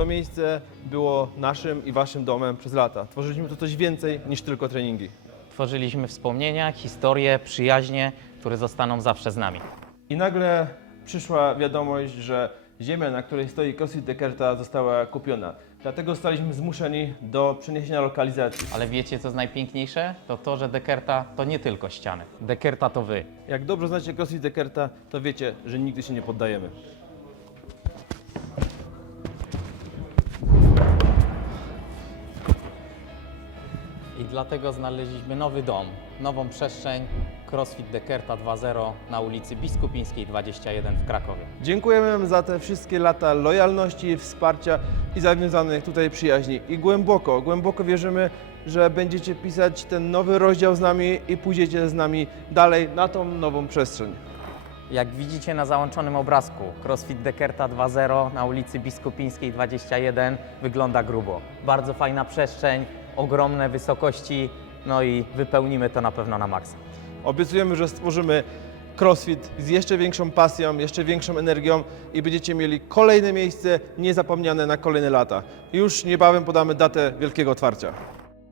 To miejsce było naszym i waszym domem przez lata. Tworzyliśmy tu coś więcej niż tylko treningi. Tworzyliśmy wspomnienia, historie, przyjaźnie, które zostaną zawsze z nami. I nagle przyszła wiadomość, że ziemia, na której stoi CrossFit Dekerta została kupiona. Dlatego zostaliśmy zmuszeni do przeniesienia lokalizacji. Ale wiecie, co jest najpiękniejsze? To to, że Dekerta to nie tylko ściany. Dekerta to wy. Jak dobrze znacie CrossFit Dekerta, to wiecie, że nigdy się nie poddajemy. I dlatego znaleźliśmy nowy dom, nową przestrzeń CrossFit Dekerta 2.0 na ulicy Biskupińskiej 21 w Krakowie. Dziękujemy za te wszystkie lata lojalności, wsparcia i zawiązanych tutaj przyjaźni. I głęboko, głęboko wierzymy, że będziecie pisać ten nowy rozdział z nami i pójdziecie z nami dalej na tą nową przestrzeń. Jak widzicie na załączonym obrazku, CrossFit Dekerta 2.0 na ulicy Biskupińskiej 21 wygląda grubo. Bardzo fajna przestrzeń, ogromne wysokości, no i wypełnimy to na pewno na maksa. Obiecujemy, że stworzymy CrossFit z jeszcze większą pasją, jeszcze większą energią i będziecie mieli kolejne miejsce niezapomniane na kolejne lata. Już niebawem podamy datę wielkiego otwarcia.